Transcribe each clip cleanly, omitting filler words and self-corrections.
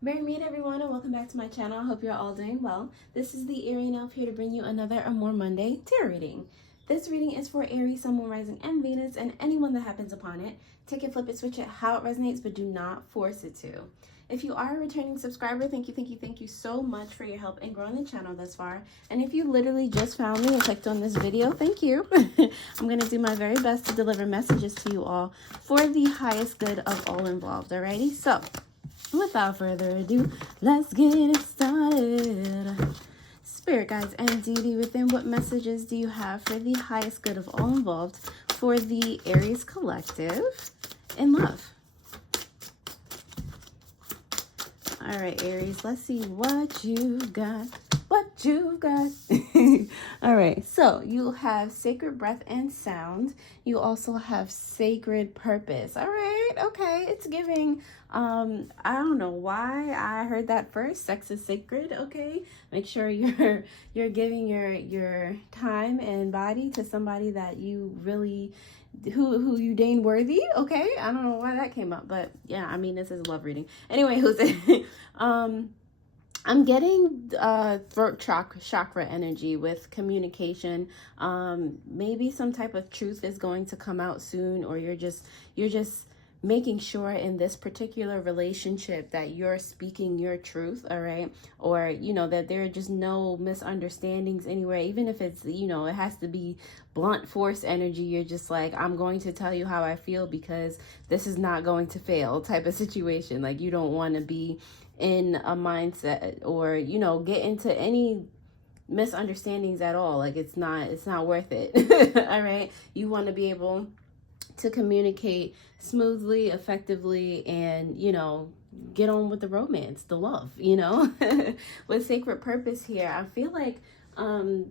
Merry meet everyone, and welcome back to my channel. I hope you're all doing well. This is the Arian Elf here to bring you another Amor Monday tarot reading. This reading is for Aries, Sun, Moon, Rising, and Venus, and anyone that happens upon it. Take it, flip it, switch it, how it resonates, but do not force it to. If you are a returning subscriber, thank you so much for your help in growing the channel thus far. And if you literally just found me and clicked on this video, thank you. I'm going to do my very best to deliver messages to you all for the highest good of all involved, alrighty? So, without further ado, let's get it started. Spirit guides and deity within, what messages do you have for the highest good of all involved for the Aries collective in love? All right, Aries, let's see what you got. All right, so you have sacred breath and sound. You also have sacred purpose. All right, okay, it's giving, I don't know why I heard that first. Sex is sacred, okay? Make sure you're giving your time and body to somebody that you really, who you deign worthy, okay? I don't know why that came up, but yeah, I mean, this is a love reading. Anyway, who's it? I'm getting throat chakra energy with communication. Maybe some type of truth is going to come out soon, or you're just making sure in this particular relationship that you're speaking your truth, all right? Or, you know, that there are just no misunderstandings anywhere, even if it's, you know, it has to be blunt force energy. You're just like, I'm going to tell you how I feel because this is not going to fail type of situation. Like, you don't want to be in a mindset or, you know, get into any misunderstandings at all. Like, it's not worth it. All right, you want to be able to communicate smoothly, effectively, and, you know, get on with the romance, the love, you know. With sacred purpose here, I feel like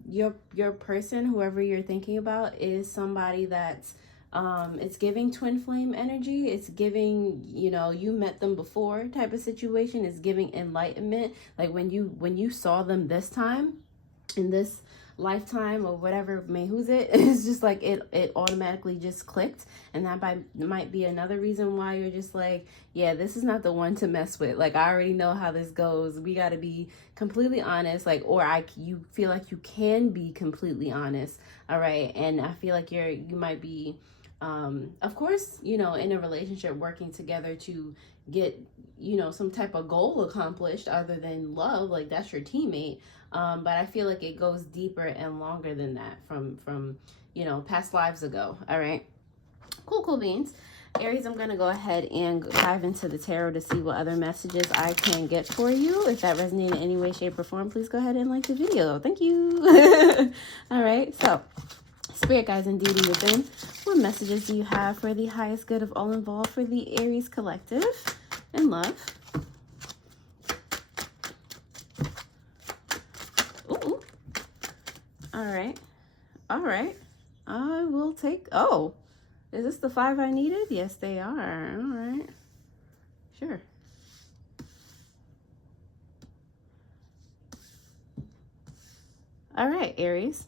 your person, whoever you're thinking about, is somebody that's it's giving twin flame energy. It's giving, you know, you met them before type of situation. It's giving enlightenment, like when you saw them this time in this lifetime or whatever, who's it, it's just like it automatically just clicked. And that might be another reason why you're just like, yeah, this is not the one to mess with. Like, I already know how this goes. We got to be completely honest, like, or you feel like you can be completely honest. All right, and I feel like you might be of course, you know, in a relationship working together to get, you know, some type of goal accomplished other than love, like that's your teammate. But I feel like it goes deeper and longer than that from you know, past lives ago. All right, cool beans. Aries, I'm going to go ahead and dive into the tarot to see what other messages I can get for you. If that resonated in any way, shape, or form, please go ahead and like the video. Thank you. All right, so Spirit guides and deity within, what messages do you have for the highest good of all involved for the Aries collective in love? Ooh. All right. I will take, oh, is this the 5 I needed? Yes, they are. All right. Sure. All right, Aries.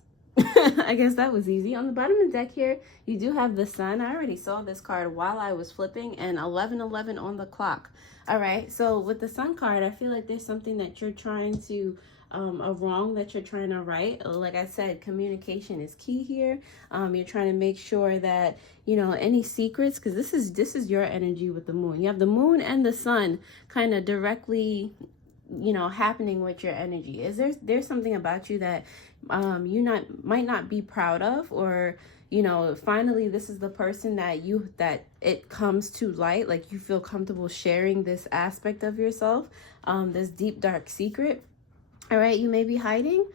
I guess that was easy. On the bottom of the deck here, you do have the Sun. I already saw this card while I was flipping, and 11:11 on the clock. All right, so with the Sun card, I feel like there's something that you're trying to, a wrong that you're trying to right. Like I said, communication is key here. You're trying to make sure that, you know, any secrets, because this is your energy with the Moon. You have the Moon and the Sun kind of directly, you know, happening with your energy. Is there's something about you that you might not be proud of, or, you know, finally this is the person that it comes to light, like you feel comfortable sharing this aspect of yourself, this deep dark secret. All right, you may be hiding,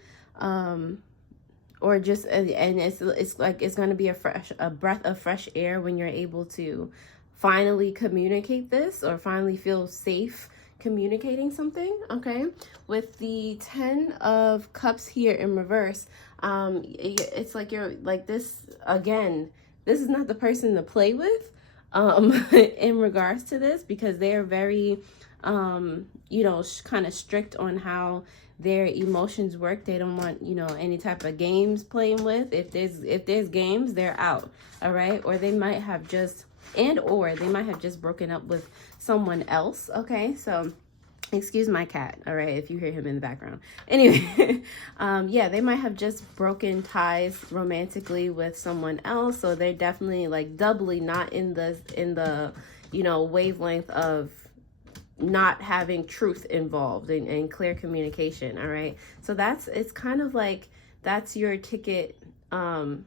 or just, and it's like it's going to be a breath of fresh air when you're able to finally communicate this, or finally feel safe communicating something. Okay, with the 10 of Cups here in reverse, it's like you're like this again. This is not the person to play with in regards to this, because they're very you know, kind of strict on how their emotions work. They don't want, you know, any type of games playing with. If there's games, they're out. All right, or they might have just broken up with someone else. Okay, so Excuse my cat, all right, if you hear him in the background. Anyway, yeah, they might have just broken ties romantically with someone else, so they're definitely like doubly not in the you know, wavelength of not having truth involved and clear communication. All right, so it's kind of like that's your ticket, and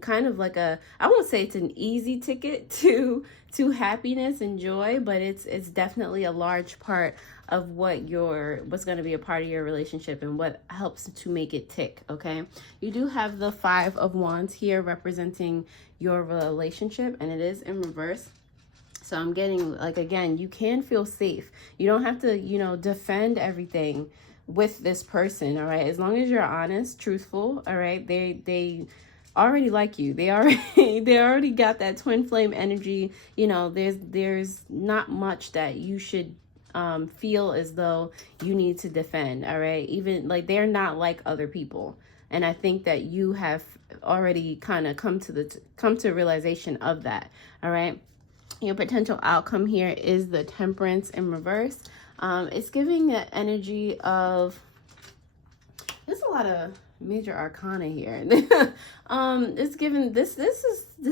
kind of like a, I won't say it's an easy ticket to happiness and joy, but it's definitely a large part of what's going to be a part of your relationship and what helps to make it tick. Okay, you do have the 5 of Wands here representing your relationship, and it is in reverse. So I'm getting, like, again, you can feel safe. You don't have to, you know, defend everything with this person. All right, as long as you're honest, truthful. All right, they already like you. They already got that twin flame energy. You know, there's not much that you should feel as though you need to defend. All right, even like they're not like other people, and I think that you have already kind of come to realization of that. All right, your potential outcome here is the Temperance in reverse. It's giving the energy of, there's a lot of major arcana here. It's given this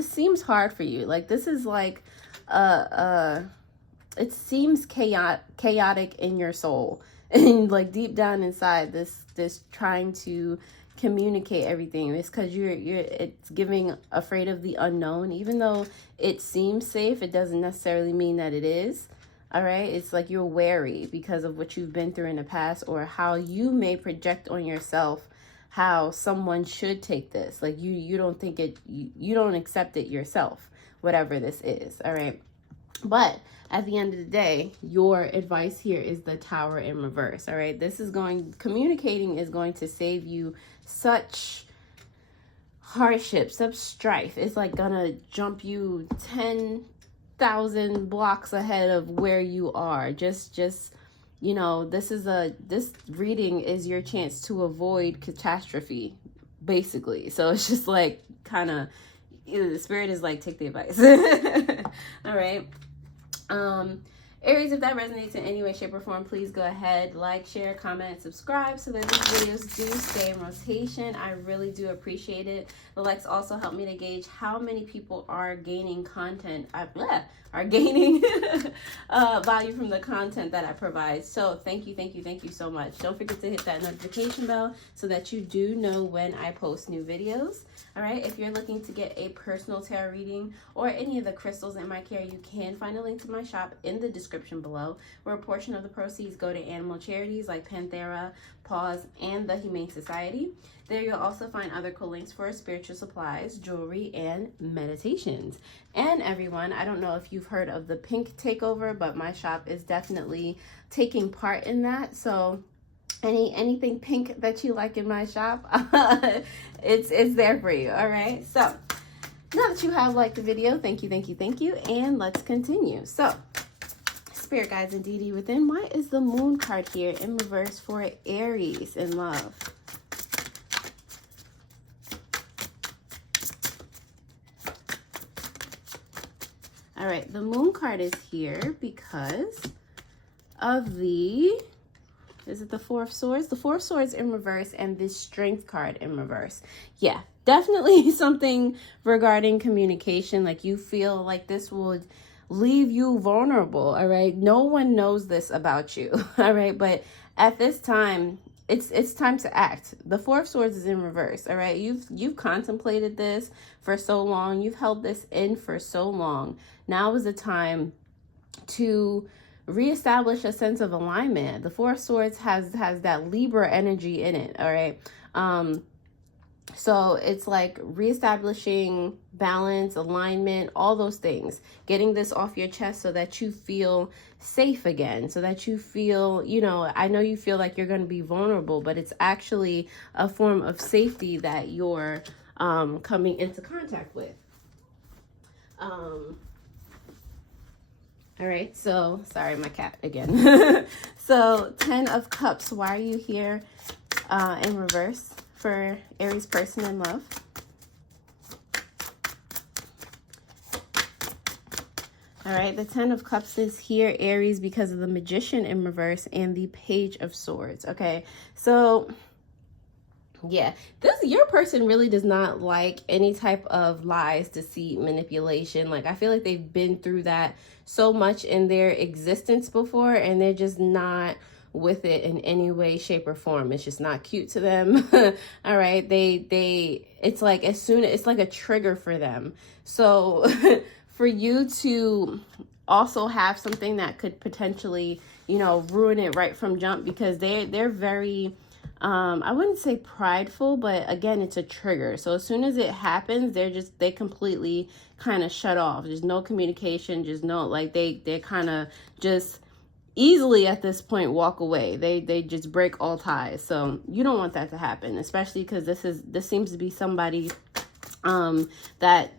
seems hard for you. Like, this is like it seems chaotic in your soul, and like deep down inside, this trying to communicate everything. It's because it's giving afraid of the unknown. Even though it seems safe, it doesn't necessarily mean that it is. All right, it's like you're wary because of what you've been through in the past, or how you may project on yourself how someone should take this. Like you don't think it, you don't accept it yourself, whatever this is. All right, but at the end of the day, your advice here is the Tower in reverse. All right, communicating is going to save you such hardship, such strife. It's like gonna jump you 10,000 blocks ahead of where you are. Just you know, this reading is your chance to avoid catastrophe, basically. So it's just like kind of, the spirit is like, take the advice. All right. Aries, if that resonates in any way, shape, or form, please go ahead, like, share, comment, subscribe so that these videos do stay in rotation. I really do appreciate it. The likes also help me to gauge how many people are gaining value from the content that I provide. So thank you so much. Don't forget to hit that notification bell so that you do know when I post new videos. All right, if you're looking to get a personal tarot reading or any of the crystals in my care, you can find a link to my shop in the description below, where a portion of the proceeds go to animal charities like Panthera, Paws, and the Humane Society. There you'll also find other cool links for spiritual supplies, jewelry, and meditations. And everyone, I don't know if you've heard of the pink takeover, but my shop is definitely taking part in that. So anything pink that you like in my shop, it's there for you. All right, so now that you have liked the video, thank you, and let's continue. So spirit guides and deity within, why is the Moon card here in reverse for Aries in love? All right, the Moon card is here because of is it the Four of Swords? The Four of Swords in reverse and this Strength card in reverse. Yeah, definitely something regarding communication. Like, you feel like this would leave you vulnerable. All right, no one knows this about you. All right, but at this time, it's time to act. The Four of Swords is in reverse. All right, you've contemplated this for so long. You've held this in for so long. Now is the time to reestablish a sense of alignment. The Four of Swords has that Libra energy in it. All right, so it's like reestablishing balance, alignment, all those things, getting this off your chest so that you feel safe again, so that you feel, you know, I know you feel like you're going to be vulnerable, but it's actually a form of safety that you're coming into contact with. All right, so sorry, my cat again. So 10 of Cups, why are you here in reverse for Aries person in love? All right, the 10 of Cups is here, Aries, because of the Magician in reverse and the Page of Swords. Okay, so yeah, your person really does not like any type of lies, deceit, manipulation. Like, I feel like they've been through that so much in their existence before, and they're just not with it in any way, shape, or form. It's just not cute to them. All right, it's like it's like a trigger for them. So for you to also have something that could potentially, ruin it right from jump, because they're very, I wouldn't say prideful, but again, it's a trigger. So as soon as it happens, they completely kind of shut off. There's no communication, just no, like they kind of just easily at this point walk away. They just break all ties. So you don't want that to happen, especially because this seems to be somebody that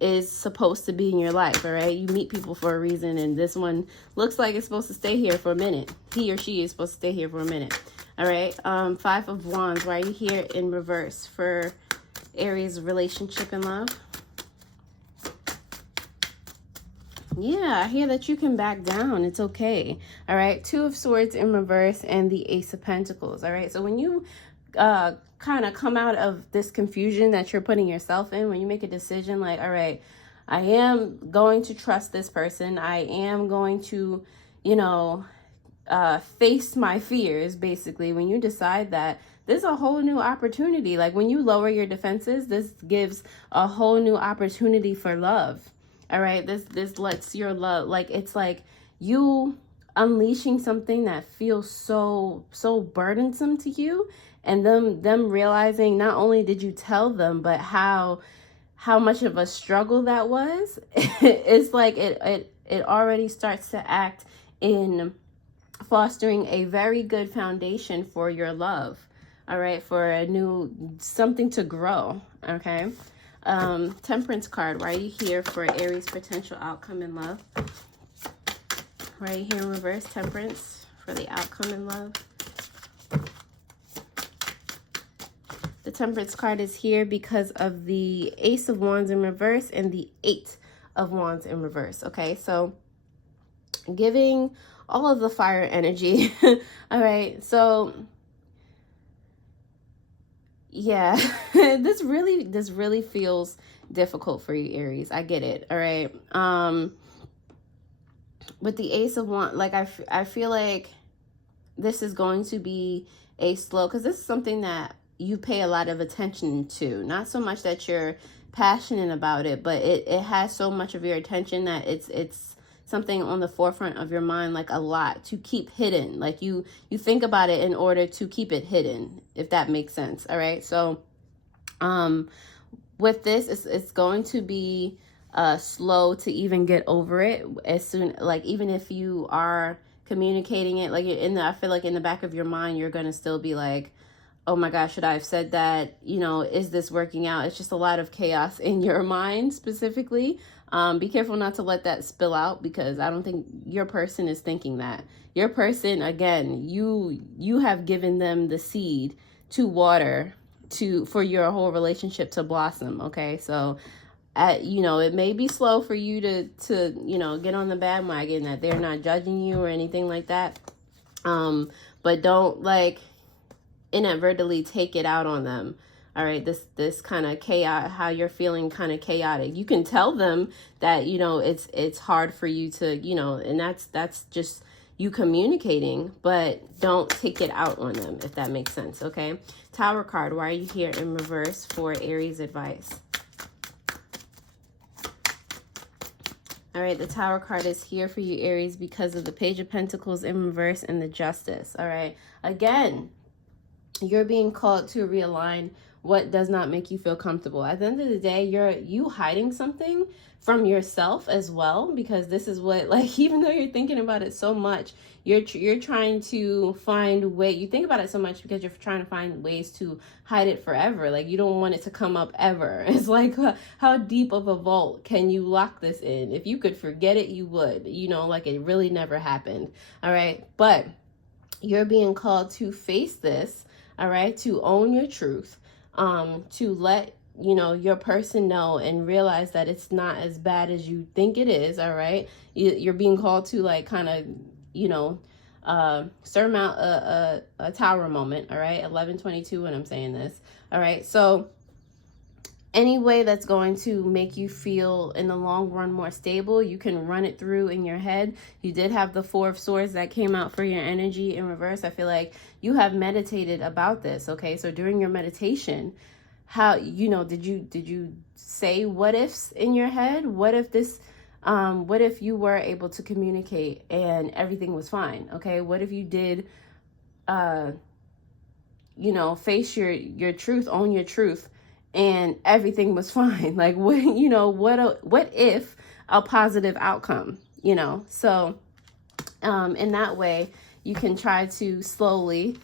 is supposed to be in your life. All right, you meet people for a reason, and this one looks like it's supposed to stay here for a minute. He or she is supposed to stay here for a minute. All right, 5 of Wands. Why are you here in reverse for Aries relationship and love? Yeah, I hear that you can back down. It's okay. All right, 2 of Swords in reverse and the Ace of Pentacles. All right, so when you kind of come out of this confusion that you're putting yourself in, when you make a decision like, all right, I am going to trust this person. I am going to, face my fears, basically. When you decide that, there's a whole new opportunity. Like, when you lower your defenses, this gives a whole new opportunity for love. All right, this lets your love, like, it's like you unleashing something that feels so burdensome to you, and them realizing not only did you tell them, but how much of a struggle that was. It's like it already starts to act in fostering a very good foundation for your love. All right, for a new something to grow. Okay. Temperance card. Why are you here for Aries potential outcome in love? Why are you here in reverse, Temperance, for the outcome in love? The Temperance card is here because of the Ace of Wands in reverse and the 8 of Wands in reverse. Okay, so giving all of the fire energy. All right, so yeah, this really feels difficult for you, Aries. I get it. All right. With the Ace of Wands, like I feel like this is going to be a slow, because this is something that you pay a lot of attention to. Not so much that you're passionate about it, but it has so much of your attention that it's something on the forefront of your mind, like a lot to keep hidden. Like you think about it in order to keep it hidden, if that makes sense. All right, so with this, it's going to be slow to even get over it. As soon, like, even if you are communicating it, like I feel like in the back of your mind, you're gonna still be like, oh my gosh, should I have said that? Is this working out? It's just a lot of chaos in your mind specifically. Be careful not to let that spill out, because I don't think your person is thinking that. Your person, again, you have given them the seed to water for your whole relationship to blossom. Okay, so it may be slow for you to get on the bandwagon, that they're not judging you or anything like that. But don't inadvertently take it out on them. All right, this kind of chaos, how you're feeling kind of chaotic. You can tell them that, it's hard for you to, and that's just you communicating, but don't take it out on them, if that makes sense. Okay. Tower card. Why are you here in reverse for Aries advice? All right, the Tower card is here for you, Aries, because of the Page of Pentacles in reverse and the Justice. All right, again, you're being called to realign what does not make you feel comfortable. At the end of the day, you hiding something from yourself as well, because this is what, even though you're thinking about it so much, you're trying to find way. You think about it so much because you're trying to find ways to hide it forever. Like, you don't want it to come up ever. It's like, how deep of a vault can you lock this in? If you could forget it, you would, like it really never happened. All right, but you're being called to face this. All right, to own your truth, to let you know, your person know and realize that it's not as bad as you think it is. All right, you're being called to like kind of, you know, surmount a tower moment. All right, 11:22 when I'm saying this. All right, so any way that's going to make you feel in the long run more stable, you can run it through in your head. You did have the Four of Swords that came out for your energy in reverse. I feel like you have meditated about this. Okay, so during your meditation, how, you know, did you say what ifs in your head? What if this, what if you were able to communicate and everything was fine? Okay, what if you did, you know, face your truth, own your truth, and everything was fine? Like, what, you know, what if a positive outcome, you know? So in that way, you can try to slowly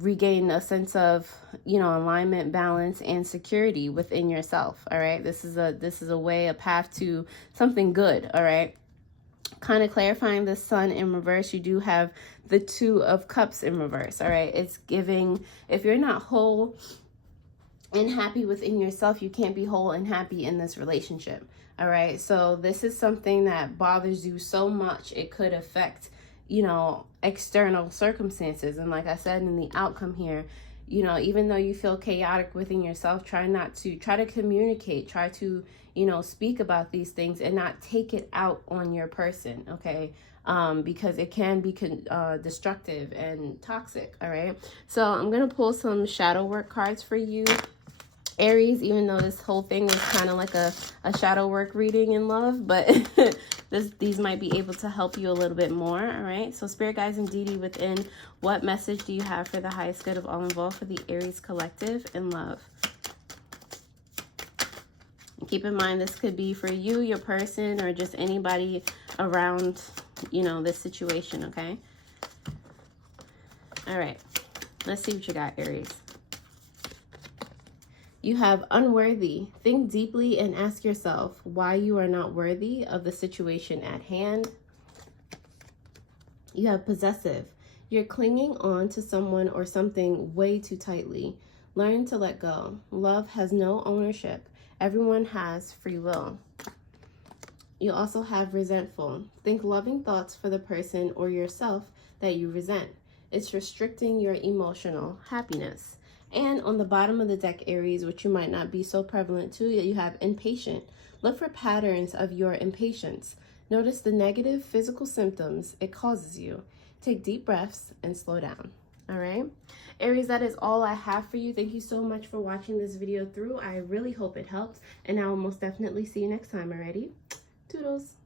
regain a sense of, you know, alignment, balance, and security within yourself. All right, this is a way, a path to something good. All right, kind of clarifying the Sun in reverse, you do have the Two of Cups in reverse. All right, it's giving, if you're not whole and happy within yourself, you can't be whole and happy in this relationship. All right, so this is something that bothers you so much it could affect, you know, external circumstances. And like I said, in the outcome here, you know, even though you feel chaotic within yourself, try to communicate, try to, you know, speak about these things and not take it out on your person. Okay, because it can be destructive and toxic. All right, so I'm gonna pull some shadow work cards for you, Aries, even though this whole thing is kind of like a shadow work reading in love, but these might be able to help you a little bit more. All right, so spirit guides and deity within, what message do you have for the highest good of all involved for the Aries collective in love? And keep in mind, this could be for you, your person, or just anybody around, you know, this situation. Okay, all right, let's see what you got, Aries. You have unworthy. Think deeply and ask yourself why you are not worthy of the situation at hand. You have possessive. You're clinging on to someone or something way too tightly. Learn to let go. Love has no ownership. Everyone has free will. You also have resentful. Think loving thoughts for the person or yourself that you resent. It's restricting your emotional happiness. And on the bottom of the deck, Aries, which you might not be so prevalent to, you have impatient. Look for patterns of your impatience. Notice the negative physical symptoms it causes you. Take deep breaths and slow down. All right, Aries, that is all I have for you. Thank you so much for watching this video through. I really hope it helped, and I will most definitely see you next time. Alrighty, toodles.